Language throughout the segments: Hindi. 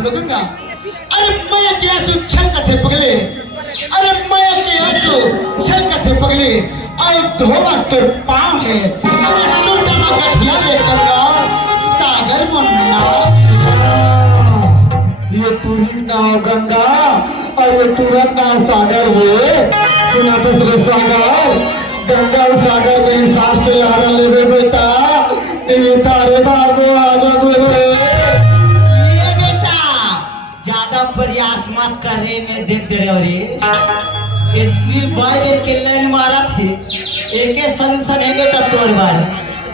बोलो गंगा। अरे मैं क्या सो छलका थे पगले, अरे मैं क्या सो छलका थे पगले, और धोबा तो पाँव है, अरे सुनता ना गठिया ले गंगा, सागर मुन्ना। ये तुरी नाव गंगा और ये तुरंत नाव सागर हुए। सुना तो सुनो सागर, गंगा और सागर के हिसाब से लहरा ले बेटा, ये तारे बाबू आजाद हुए। ये बेटा ज्यादा प्रयास मत कर रे, मैं देख दे रहे रे इतनी बार के लाइन मारा थे, एक सलूशन है बेटा तोड़ बार।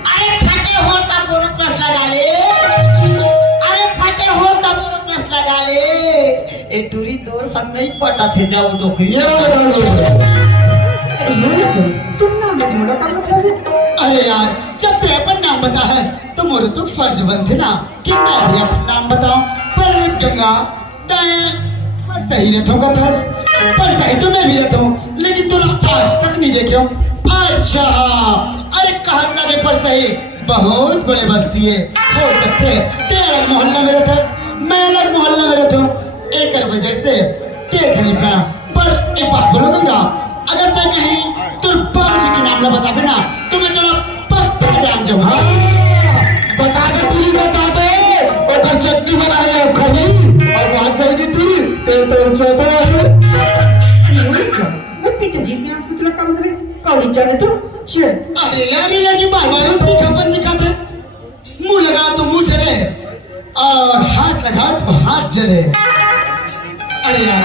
अरे फटे हो तब बोरो प्लस लगा ले, अरे फटे हो तब बोरो प्लस लगा ले। ए टूरी तोड़ सब नहीं पटा थे, जाओ तो ये वाला तुम ना बोलो तब मतलब। अरे यार जब ते अपन नाम बता है तो मोरे तो फर्ज बनते ना कि मैं भी अपन नाम बताऊं। पर गंगा ताए पढ़ता ही रहता हूँ कथस, पढ़ता ही तो मैं भी रहता हूँ, लेकिन तूने आज तक नहीं देखे हो। अच्छा अरे कहा लगे पर सही बहुत बड़े बस्ती है, हो सकते तेरा मोहल्ला में रहता है, मैं अलग मोहल्ला में रहता हूँ, एक वजह से देख नहीं पाया। पर एक बात बोलो गंगा, अगर तक कहीं तो बाबू जी के नाम ना बता ना तो मैं तेरा पक्का जान जाऊँ। हाँ, बता दे तुरी बता दे, और चटनी बनाए और खरी और बात जाएगी तुरी तेरे तो छोटे है। वो कितने जीत में आपसे तुला काम करे कौड़ी जाने तो चल। अरे यार ये लड़की बार-बार दिखापन दिखाते, मुंह लगा तो मुंह जले और हाथ लगा तो हाथ जले। अरे यार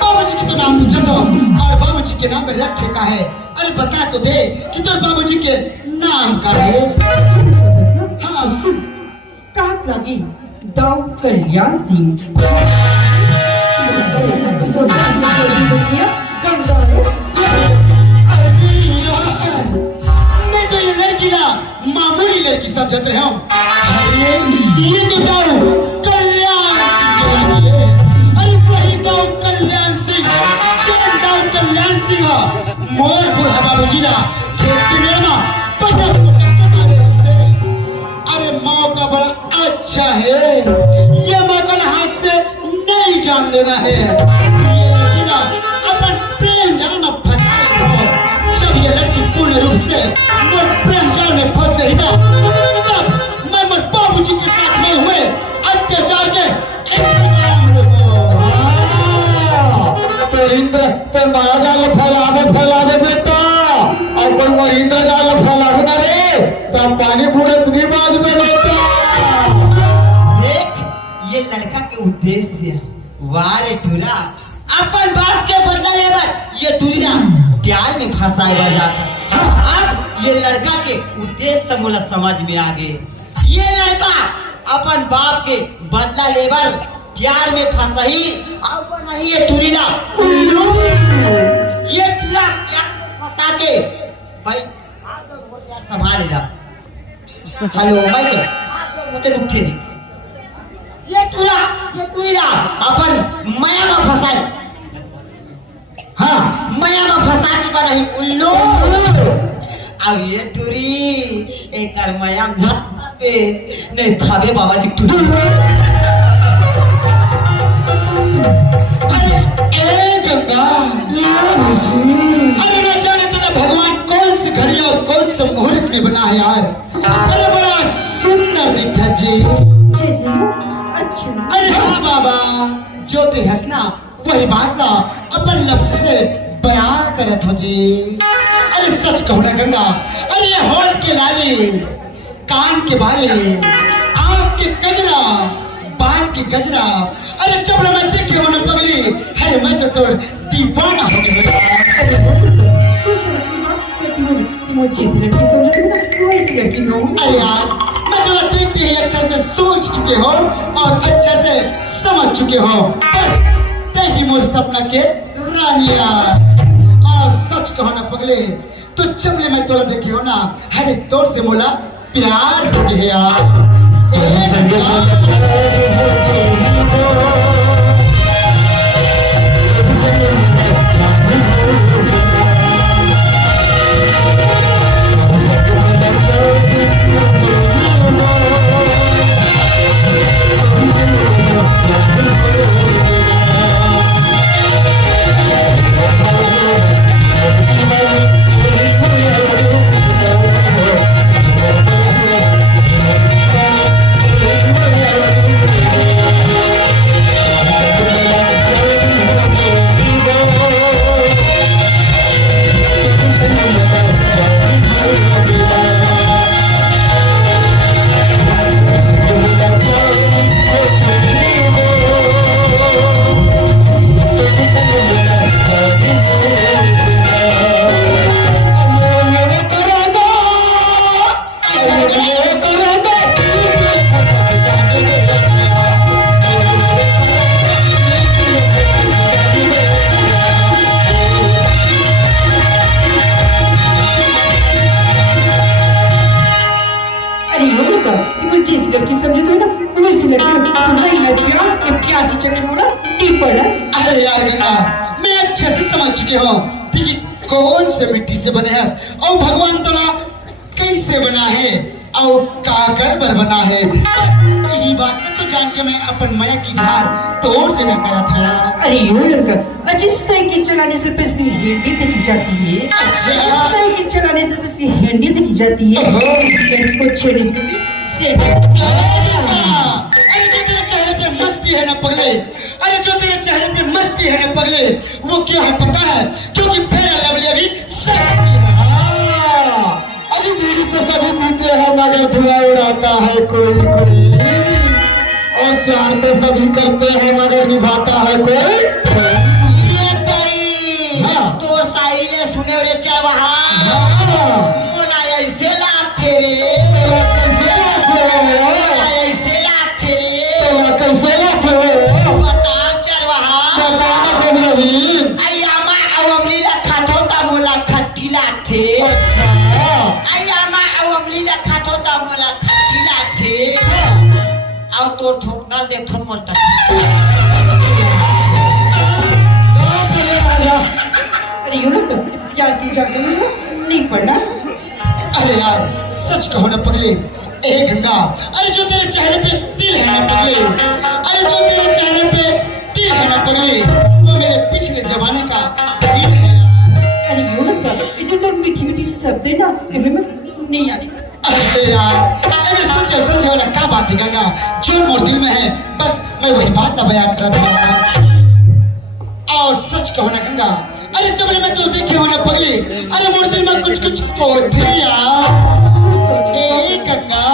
बाबूजी के तो नाम पूछा था और बाबूजी के नाम पे रखे का है, अरे बता तो दे कि तो बाबूजी के नाम का है। हाँ सुन कहा लगी दाऊ कल्याण सिंह मैं तो ये लड़की ना मामूली लड़की समझ रहे हूँ। अरे ये तो दाऊ कल्याण सिंह की लड़की है। अरे वही दाऊ कल्याण सिंह, चरण दाऊ कल्याण सिंह मोर बुढ़ा बाबूजी ना खेत में ना पटक पटक मारे रहते। अरे मौका बड़ा अच्छा है, ये मौका हाथ से नहीं जान देना है। ये लड़की ना अपन प्रेम जाल में फंसाई हो, जब ये लड़की पूर्ण रूप से मोर प्रेम जाल में फंस गई ना, तब मैं मोर बाबूजी के साथ में हुए अत्याचार के इंतकाम लूंगा। तो इंद्र तो माया जाल फैला दे बेटा, और कोई वो इंद्र जाल फैला ना रे तो पानी पूरे तुरी बाज में बेटा। देख ये लड़का के उद्देश्य वारे टूरा अपन बाप के बदला लेकर ये दुनिया प्यार में फंसाए बढ़ जाता। अब ये लड़का के उद्देश्य मुला समझ में आ गए। ये लड़का अपन बाप के बदला लेकर प्यार में फंसाई, अब नहीं ये तुरीला उल्लू ये तुला प्यार में फंसा के भाई संभालेगा। हेलो माइकल वो तो रुकते नहीं, ये तुला अपन माया में फंसाई। हाँ माया में फंसा के पर नहीं उल्लू। अब ये टूरी एक माया में झट पे नहीं थावे बाबा जी टूटी। अरे ए गंगा, अरे न जाने तुला भगवान कौन सी घड़ी और कौन से मुहूर्त में बना है यार। अरे बड़ा सुंदर दिखता जी। अरे हाँ बाबा जो ते हंसना वही बात ना अपन लफ्ज से बयान करत हो जी। अरे सच कहूँ ना गंगा, अरे ये होंठ के लाली, कान के बाली, आँख के कजरा, बाल की गजरा, अरे जब मैं देखे हो ना पगली, अरे मैं तो तोर दीवाना हो गया। अरे यार मैं तो देखते ही अच्छा से सोच चुके हो और अच्छा से समझ चुके हो, बस तही मोर सपना के रानिया। और सच कहो ना पगले तो जब मैं तोला देखे हो ना, अरे तोर से मोला प्यार हो गया। समझे तो ना वैसे लड़के तुम नहीं ना प्यार की चक्कर में ना नहीं पड़ा। अरे यार गंगा, मैं अच्छे से समझ चुके हो कि कौन से मिट्टी से बने हैं और भगवान तोला कैसे बना है और काकर पर बना है। यही बात तो जान के मैं अपन माया की झार तोड़ जगह करा था। अरे यो लड़का, जिस साइकिल चलाने से इसकी हैंडल देखी जाती है, अच्छा। जिस साइकिल चलाने से इसकी हैंडल देखी जाती है, लड़की को छेड़ने से सेट। अरे जो तेरे चेहरे पे मस्ती है ना पगले, अरे जो तेरे चेहरे पे मस्ती है ना पगले, वो क्या है पता है? क्योंकि फेयर लवली अभी सस्ती है। अरे बीड़ी तो सभी पीते हैं मगर धुआं उड़ाता है कोई कोई, और प्यार तो सभी करते हैं मगर निभाता है कोई। ये तई तो साइले सुने रे चरवाहा मोला ऐसे लाथे रे, मोला ऐसे लाथे रे, कैसे लाथे बताओ चरवाहा। अय्या मा अवमली लखा थोता मोला खट्टी लाथे, अय्या मा अवमली लखा थोता मोला खट्टी लाथे, और तोर ठोकना देखो मोटा। अरे यूं लोग प्यार की चर्चा में नहीं पढ़ना। अरे यार सच कहो ना पगले, ए गंगा, अरे जो तेरे चेहरे पे तिल है ना पगले, अरे जो तेरे चेहरे पे तिल है ना पगले, वो मेरे पिछले जमाने का दिल है। अरे यूं लोग ये जो तो मीठी मीठी शब्द है ना हमें नहीं आने। अरे यार अरे समझे वाला क्या बात है गंगा, जो मोर दिल में है बस मैं वही बात ना बयां कर रहा था। और सच कहो ना गंगा, अरे जब मैं तो देखे हो ना पगले, अरे मोर दिल में कुछ कुछ होती यार। ए गंगा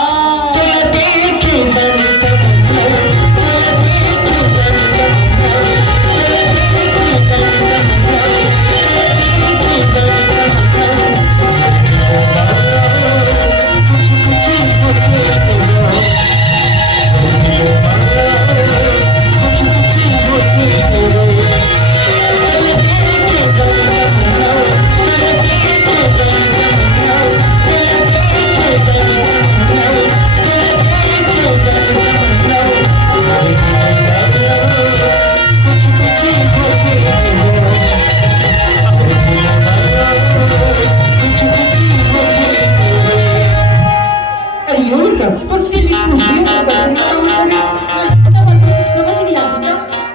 समझ नहीं आती क्या?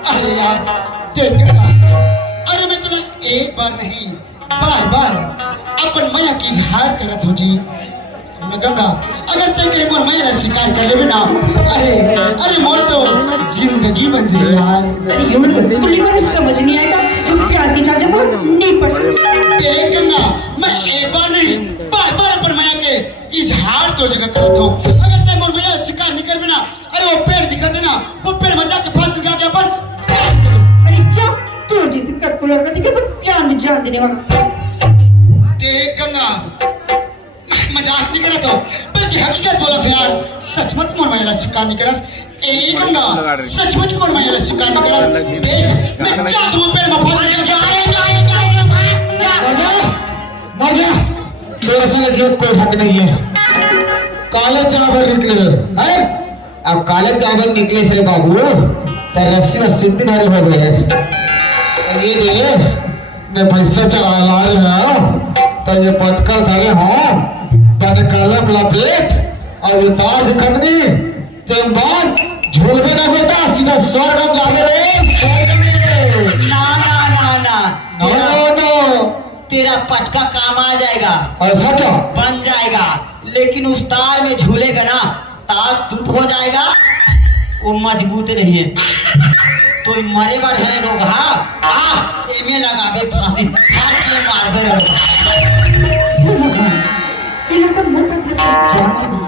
अरे यार देख गंगा, अरे मैं तुला एक बार नहीं बार बार अपन मैया की झाड़ करत हो जी। गंगा अगर ते कहीं मोर मैया शिकार कर लेबे ना, अरे मोर तो जिंदगी बन जाए यार। अरे यूं लोग तुझे को समझ नहीं आएगा जो प्यार की चर्चा में नहीं पढ़ना। देख गंगा, मैं एक बार नहीं बार बार अपन मैया के इजहार तो जगह करत हो। अगर ते मोर मैया शिकार नहीं करबे ना, अरे वो पेड़ दिखत है ना, वो पेड़ में जाके फांसी लगा के अपन। अरे जा तू जिस कटकुलर का दिखे पर प्यार में जान देने वाला। देख गंगा, मजाक नहीं करत हो बल्कि हकीकत बोला था यार। सचमुच मोर मैया शिकार नहीं करस। ए गंगा सचमुच मोर मैया शिकार नहीं करस। देख मैं चाहता हूं पेड़ में फांसी लगा मजा तेरे संग जीव कोई हक नहीं है। काले चावल निकले हैं, अब काले चावल निकले से बाबू तेरे रस्सी में सिद्धि धारी हो गए। ये दे ने पैसा चला ला रहे हैं तो ये पटकल धरे हो तने कलम लपेट और ये तार दिखत नहीं ते बाद झूलवे ना बेटा सीधा स्वर्ग में जावे रे। स्वर्ग में ना ना ना ना नो नो नो तेरा पटका काम आ जाएगा, ऐसा क्या? बन जाएगा, लेकिन उस तार में झूलेगा ना तार टूट हो जाएगा, वो मजबूत नहीं है तो मरे बार है लोग। हाँ एमे लगावे फांसी हाथ ले मारबे रहो। ये लड़का मोर का सिर्फ जाने दो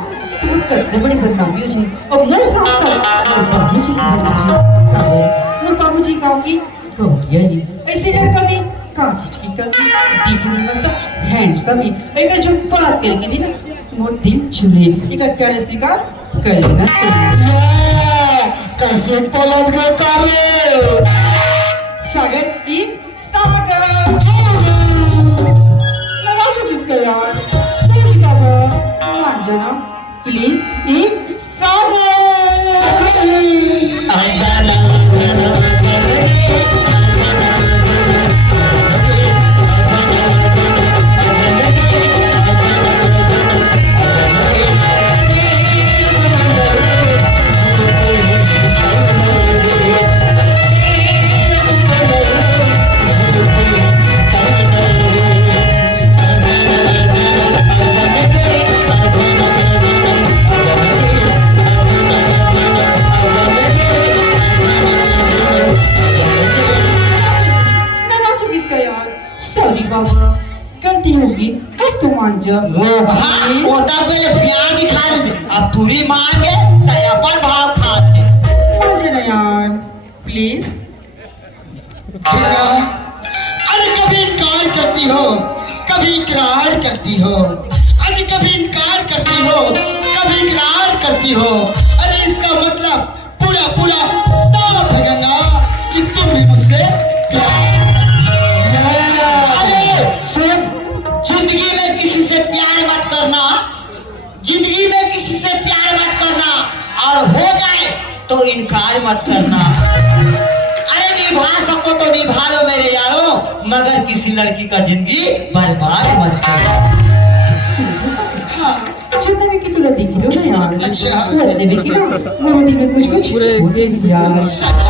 तो करने बड़ी बदनामी हो जाए। और मोर साथ साथ मोर बाबूजी की बदनामी का है। मोर बाबूजी गांव की गौरिया ही ऐसे लड़का भी कहाँ चीज की करती दिखने में तो हैंडसम ही एक जो बात करके दी ना मोर दिल चुले एक प्यारे से का कर लेना कैसे पलट गए कार्य सागर की सागर यार सॉरी बाबा मान जाना प्लीज सागर जब हाँ ओता पहले प्यार दिखा दे अब पूरी मांगे तो अपन भाव खात है मुझे नहीं यार प्लीज गंगा, अरे कभी इनकार करती हो कभी इकरार करती हो, अरे कभी इनकार करती हो कभी इकरार करती हो। अरे इसका मतलब पूरा पूरा साफ है गंगा कि तुम भी मुझसे प्यार जिंदगी में किसी से प्यार मत करना, जिंदगी में किसी से प्यार मत करना और हो जाए तो इनकार मत करना। अरे निभा सको तो निभा लो मेरे यारों, मगर किसी लड़की का जिंदगी बर्बाद मत करो। हाँ चंदा में कि तुला दिख रही हो ना यार अच्छा। मेरे देवी की ना मेरे दिल में कुछ पूरे इस यार सच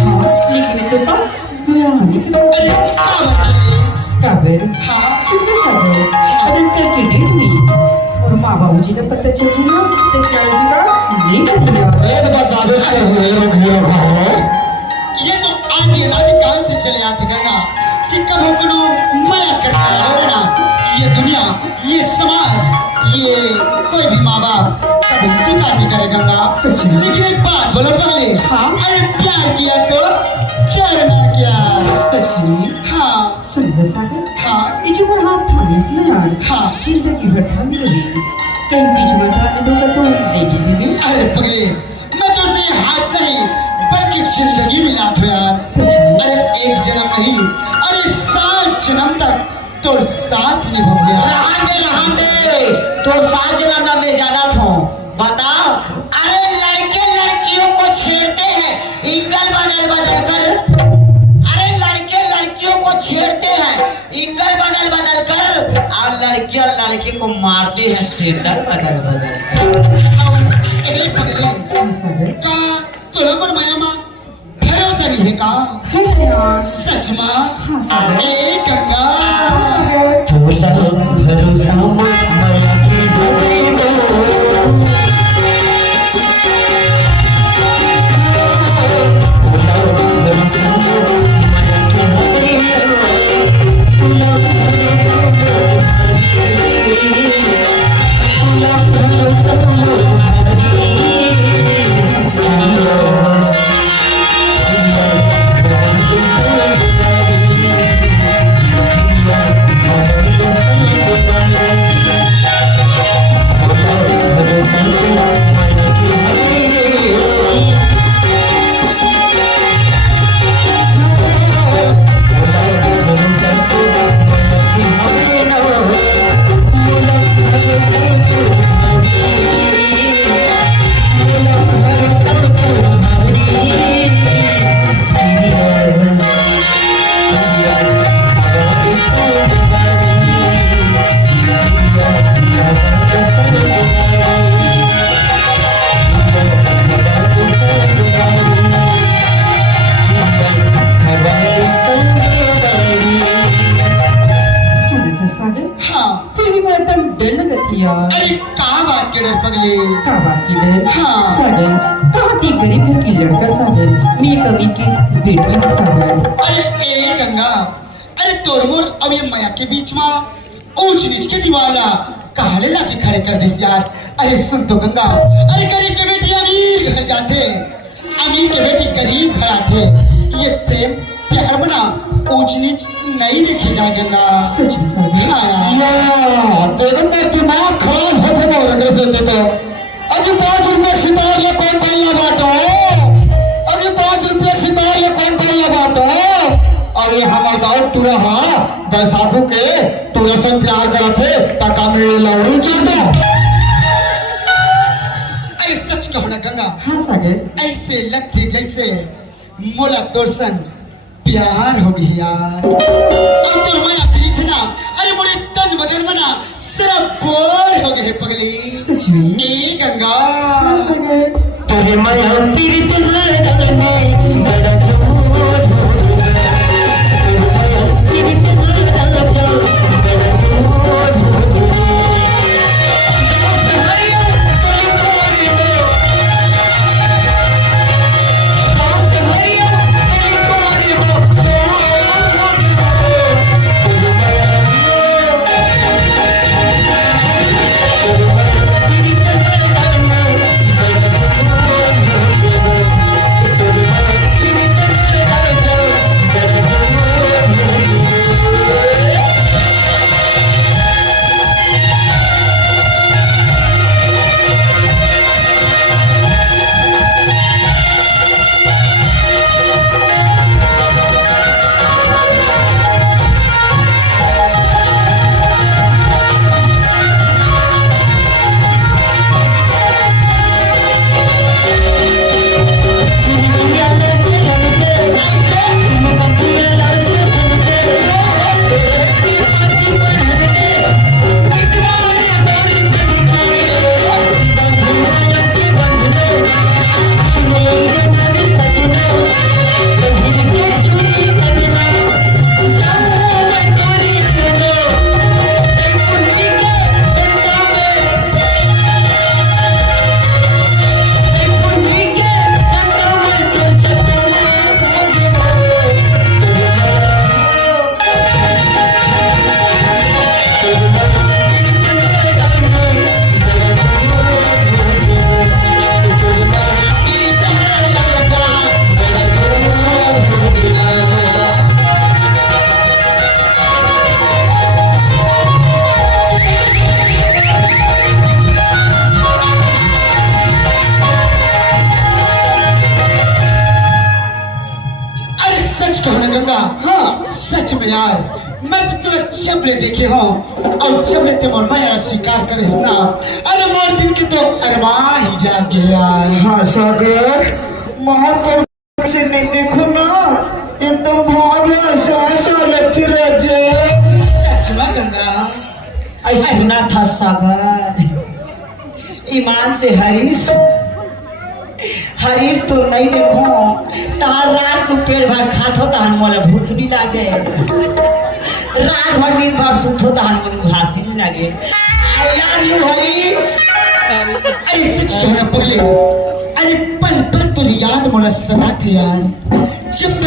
में लेकिन मैं तो बात बुरा नहीं अरे क्या बात है? काबिल हाँ सुनने साबिल अदन कल की डेट में और माँ बाबू जी ने पता चल जाना तो क्या इसका नहीं करेगा एक बात साबित कर हीरो खाओ ये तो आदि अनादिकाल से चले आते गंगा कि कभी कनो माया करके रहे ना। ये दुनिया ये समाज ये कोई भी माँ बाप कभी स्वीकार नहीं करे गंगा। सच में? लेकिन एक बात बोलो पहले हाँ। अरे प्यार किया तो प्यार ना किया। सच में हाँ सुनने साबिल हाँ ये जो मेरा हाथ थाने से ना यार हाँ। जिंदगी भर थाने लगी कहीं बीच में थाने दो का तो लेके देवी अरे पगले मैं तुझसे हाथ नहीं बल्कि जिंदगी मिला दो यार। सच में अरे एक जन्म नहीं अरे 7 जन्म तक तो साथ निभा गया। रहा दे तो 7 जन्म में ज्यादा थो बताओ। अरे लड़के लड़कियों को छेड़ते हैं इंगल बदल बदल कर, अरे लड़के लड़कियों को छेड़ते हैं इंगल बदल बदल कर और लड़कियां लड़के को मारते हैं सेंटर बदल बदल कर। ए पगले साबिल का तुला पर माया माँ भरोसा नहीं है का? है यार सच माँ हाँ साबिल ए गंगा भरोसा माया की डोरी सुनने साबिल हाँ फिर भी मैं तन डर लगा थी यार अरे का बात के डर पगले। का बात की डर हाँ। साबिल बहुत ही गरीब घर की लड़का साबिल मैं कभी की बेटी में साबिल अरे ए गंगा अरे तोरमोर अब ये माया के बीच में ऊंच नीच के दीवाला काले लाके खड़े कर दिस यार। अरे सुन तो गंगा अरे गरीब के बेटी अमीर घर जाते अमीर के बेटी गरीब घर आते। ये प्रेम प्यार बना ऊंच नीच नहीं देखी जाए गंगा। सच में साबिल हाँ तेरे में दिमाग खराब होते मोरने से तो अजी 5 रुपए सितार ये कौन कहिया बाटो अजी 5 रुपए सितार ये कौन कहिया बाटो और ये हमार गाँव तू रहा बैसाखू के तू रसन प्यार करा थे ताका मेरे लौड़ी चढ़ दो। अरे सच कहो ना गंगा हाँ साबिल ऐसे लगते जैसे मोला दर्शन प्यार हो गई यार। अब तो माया प्रीत ना अरे मोरे तन बदन बना सिर्फ बोर हो गए पगली। सच में ए गंगा हाँ साबिल तेरे माया पीड़ित है सच में यार मैं तो तुरा जबले देखे हो और जबले ते मोर माया स्वीकार करे ना अरे मोर दिल की तो अरमान ही जाग गया। हाँ सागर महत्व से नहीं देखो ना एकदम बहुत ऐसा लगती रजे। सच में गंगा ऐसा सुना था सागर ईमान से हरीश तो नहीं देखो तार रात को पेड़ भर खात होता हन मोला भूख नहीं लागे रात भर नींद भर सुत होता हन मोला घास नहीं लागे आई लव यू हरीश। अरे सच कहना पड़े अरे पल पल तो याद मोला सदा थे यार जब